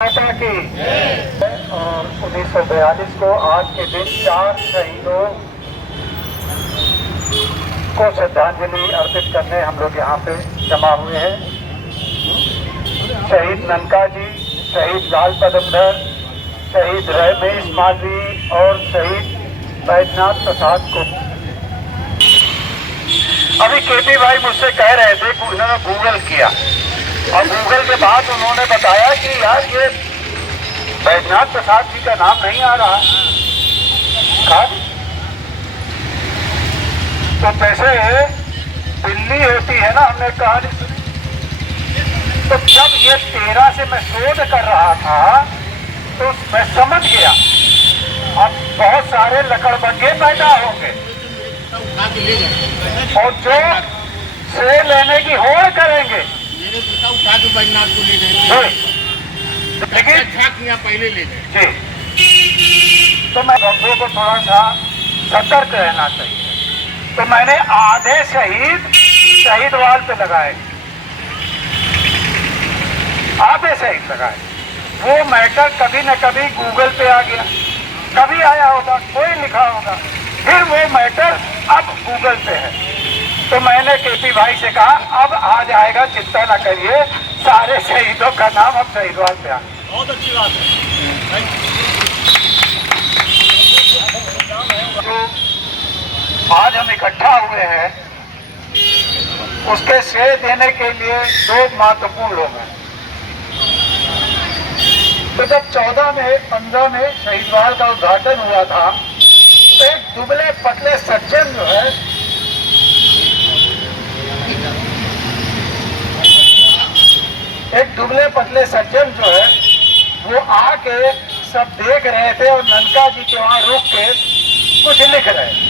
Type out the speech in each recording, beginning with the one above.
माता की। और 1942 को आज के दिन 4 शहीदों को श्रद्धांजलि अर्पित करने हम लोग यहाँ पे जमा हुए हैं। शहीद ननका जी, शहीद लाल पदमधर, शहीद रमेश मालवी और शहीद बैजनाथ प्रसाद को। अभी केपी भाई मुझसे कह रहे थे, उन्होंने गूगल किया और गूगल के बाद उन्होंने बताया कि यार ये बैजनाथ प्रसाद जी का नाम नहीं आ रहा। तो जैसे दिल्ली होती है ना, हमने कहानी सुनी। तो जब ये 13 से मैं शोध कर रहा था तो मैं समझ गया अब बहुत सारे लकड़बग्गे पैदा होंगे और जो से लेने की होड़ करेंगे। लेकिन पहले ले गए जी, तो मैं बब्बू को थोड़ा सा सतर्क रहना चाहिए। तो मैंने आधे शहीद वाल पे लगाए, आधे शहीद लगाए। वो मैटर कभी न कभी गूगल पे आ गया, कभी आया होगा, कोई लिखा होगा, फिर वो मैटर अब गूगल पे है। तो मैंने केपी भाई से कहा अब आ जाएगा, चिंता न करिए, सारे शहीदों का नाम अब शहीदवाल पे आ। बहुत अच्छी बात है। तो आज हम इकट्ठा हुए हैं, उसके श्रेय देने के लिए 2 महत्वपूर्ण लोग हैं। तो जब 14 में 15 में शहीदवाल का उद्घाटन हुआ था तो एक दुबले पतले सज्जन जो है, वो आके सब देख रहे थे और ननका जी के वहां रुक के कुछ लिख रहे थे।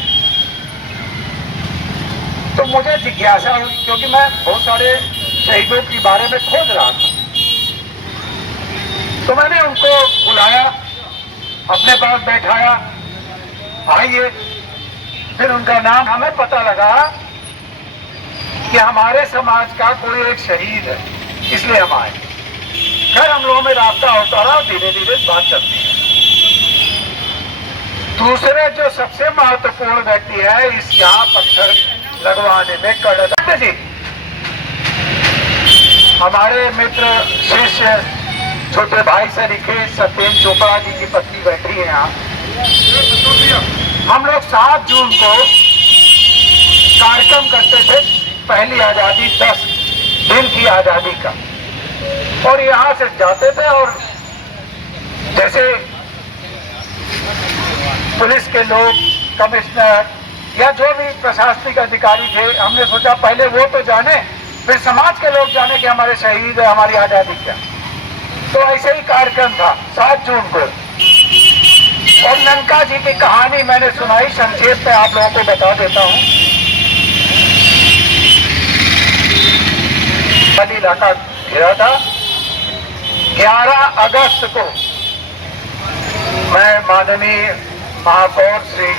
तो मुझे जिज्ञासा हुई, क्योंकि मैं बहुत सारे शहीदों के बारे में खोज रहा था। तो मैंने उनको बुलाया, अपने पास बैठाया, आइए। फिर उनका नाम हमें पता लगा कि हमारे समाज का कोई एक शहीद है, इसलिए हम आए। फिर हम लोगों में रास्ता होता रहा, धीरे धीरे बात चलती है। दूसरे जो सबसे महत्वपूर्ण व्यक्ति है इस यहाँ पत्थर लगवाने में, कड़क जी, हमारे मित्र शिष्य छोटे भाई से लिखे सत्येंद्र चोपड़ा जी की पत्नी बैठी है यहाँ। हम लोग 7 जून को कार्यक्रम करते थे, पहली आजादी 10 दिन की आजादी का, और यहाँ से जाते थे और जैसे पुलिस के लोग, कमिश्नर या जो भी प्रशासनिक अधिकारी थे, हमने सोचा पहले वो तो जाने, फिर समाज के लोग जाने कि हमारे शहीद है, हमारी आजादी क्या। तो ऐसे ही कार्यक्रम था 7 जून को। और ननका जी की कहानी मैंने सुनाई, संक्षेप में आप लोगों को बता देता हूँ। इलाका घिरा था। 11 अगस्त को मैं माननीय महापौर श्री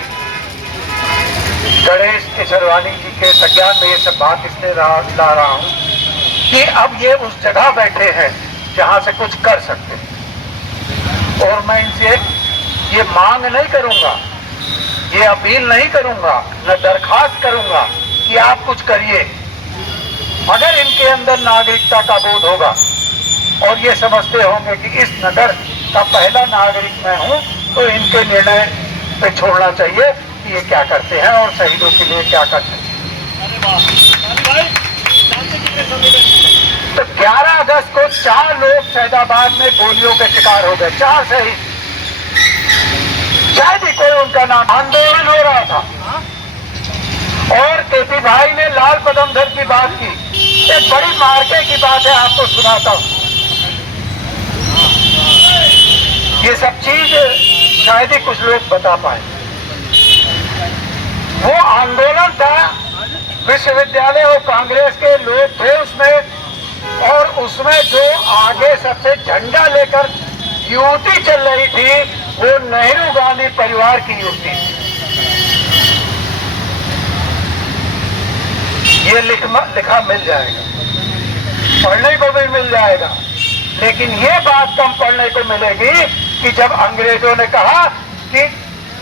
गणेश केसरवानी जी के संज्ञान में ये सब बात इसलिए ला रहा हूँ कि अब ये उस जगह बैठे हैं जहाँ से कुछ कर सकते। और मैं इनसे ये मांग नहीं करूँगा, ये अपील नहीं करूँगा, न दरखास्त करूँगा कि आप कुछ करिए। अगर इनके अंदर नागरिकता का बोध होगा और ये समझते होंगे कि इस नगर का पहला नागरिक मैं हूँ, तो इनके निर्णय पे छोड़ना चाहिए कि ये क्या करते हैं और शहीदों के लिए क्या करते हैं। तो 11 अगस्त को 4 लोग फैजाबाद में गोलियों के शिकार हो गए, 4 शहीद। शायद ही कोई उनका नाम। आंदोलन हो रहा था और केपी भाई ने लाल पदमधर की बात की। एक बड़ी मार्के की बात है, आपको सुनाता हूँ। ये सब चीज शायद ही कुछ लोग बता पाए। वो आंदोलन था, विश्वविद्यालय और कांग्रेस के लोग थे उसमें, और उसमें जो आगे सबसे झंडा लेकर युवती चल रही थी वो नेहरू गांधी परिवार की युवती। ये लिखा मिल जाएगा, पढ़ने को भी मिल जाएगा। लेकिन ये बात कम पढ़ने को मिलेगी कि जब अंग्रेजों ने कहा कि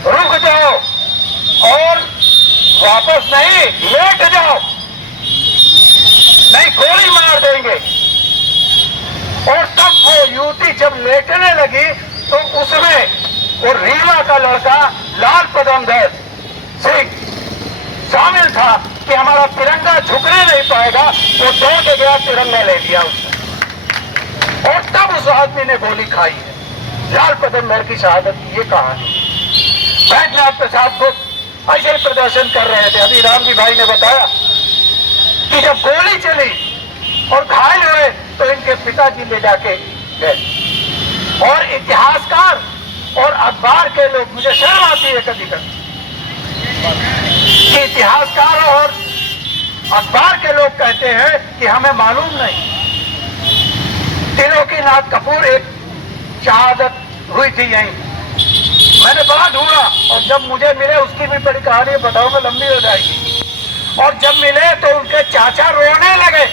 रुक जाओ और वापस नहीं, लेट जाओ, नहीं गोली मार देंगे। और तब वो युवती जब लेटने लगी तो उसमें वो रीवा का लड़का लाल पदमदर सिंह शामिल था कि हमारा तिरंगा झुकने नहीं पाएगा। वो दौड़ के गया, तिरंगा ले लिया उसने, और तब उस आदमी ने गोली खाई है। लाल पदमदर की शहादत की ये कहानी। बैजनाथ प्रसाद को ऐसे ही प्रदर्शन कर रहे थे। अभी राम जी भाई ने बताया कि जब गोली चली और घायल हुए तो इनके पिताजी ले जाके गए। और इतिहासकार और अखबार के लोग, मुझे शर्म आती है कभी कभी कि इतिहासकार और अखबार के लोग कहते हैं कि हमें मालूम नहीं। त्रिलोकीनाथ कपूर एक शहादत हुई थी यहीं, मैंने बड़ा ढूंढा और जब मुझे मिले, उसकी भी बड़ी कहानी बताऊंगा, लंबी हो जाएगी। और जब मिले तो उनके चाचा रोने लगे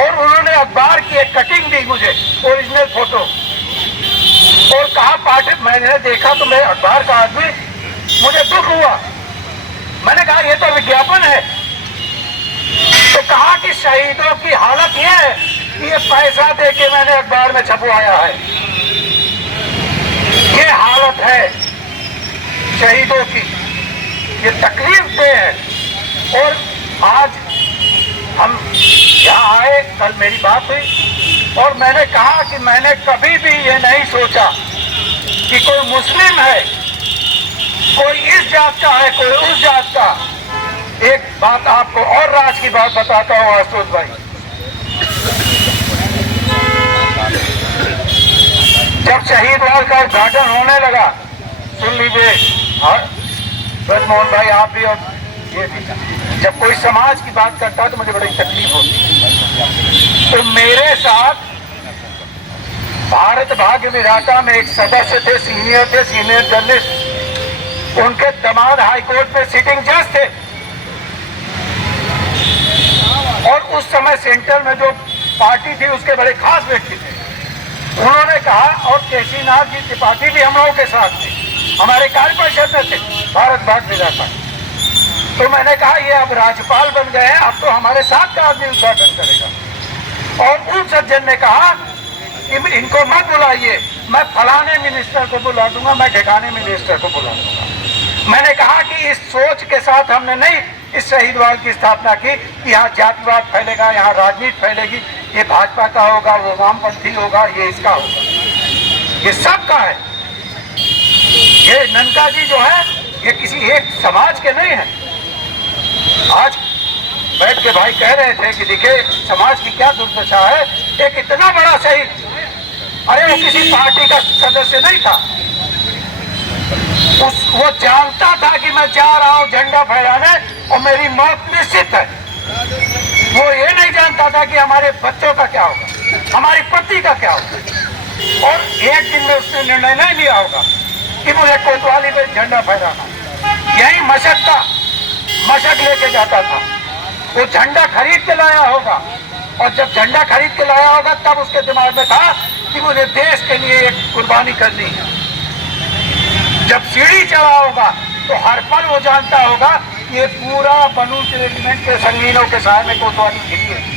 और उन्होंने अखबार की एक कटिंग दी मुझे, ओरिजिनल फोटो, और कहा पाठक, मैंने देखा तो मैं अखबार का आदमी, मुझे दुख हुआ। मैंने कहा ये तो विज्ञापन है। तो कहा कि शहीदों की हालत ये है कि ये पैसा दे के मैंने अखबार में छपवाया है, ये हालत है शहीदों की, ये तकलीफ दे है। और आज हम यहाँ आए, कल मेरी बात हुई और मैंने कहा कि मैंने कभी भी ये नहीं सोचा कि कोई मुस्लिम है, कोई इस जात का है, कोई उस जात का। एक बात आपको और राज की बात बताता हूँ आशुतोष भाई। जब शहीद वाल का उद्घाटन होने लगा, सुन लीजिए ब्रजमोहन भाई, आप भी और ये भी, जब कोई समाज की बात करता है तो मुझे बड़ी तकलीफ होती। तो मेरे साथ भारत भाग्य विधाता में एक सदस्य थे, सीनियर जर्नलिस्ट, उनके दामाद हाईकोर्ट में सिटिंग जज थे। और उस समय सेंटर में जो पार्टी थी उसके बड़े खास व्यक्ति थे। उन्होंने कहा, और केसीनाथ जी त्रिपाठी भी हम लोगों के साथ थे, हमारे कार्य परिषद में थे, भारत भाग्य विधाता। तो मैंने कहा ये अब राज्यपाल बन गए हैं, अब तो हमारे साथ का आदमी उद्घाटन करेगा। और उन सज्जन ने कहा कि इनको मत बुलाइए, मैं फलाने मिनिस्टर को बुला दूंगा, मैं ठिकाने मिनिस्टर को बुला दूंगा। मैंने कहा कि इस सोच के साथ हमने नहीं इस शहीदवाल की स्थापना की कि यहाँ जातिवाद फैलेगा, यहाँ राजनीति फैलेगी, ये भाजपा का होगा, वो वामपंथी होगा, ये इसका होगा, ये सबका है। ये ननका जी जो है ये किसी एक समाज के नहीं है। आज बैठ के भाई कह रहे थे कि देखिए समाज की क्या दुर्दशा है, एक इतना बड़ा शहीद, अरे वो किसी पार्टी का सदस्य नहीं था, वो जानता था कि मैं जा रहा हूं झंडा फहराने और मेरी मौत निश्चित है। वो ये नहीं जानता था कि हमारे बच्चों का क्या होगा, हमारी पत्नी का क्या होगा। और एक दिन में उसने निर्णय नहीं लिया होगा कि मुझे कोतवाली पे झंडा फहराना। यही मशक लेके जाता था, वो झंडा खरीद के लाया होगा। और जब झंडा खरीद के लाया होगा तब उसके दिमाग में था कि मुझे देश के लिए एक कुर्बानी करनी है। जब सीढ़ी चढ़ा होगा तो हर पल वो जानता होगा ये पूरा बलूच रेजिमेंट के संगीनों के साय में कोतवाली खिली है।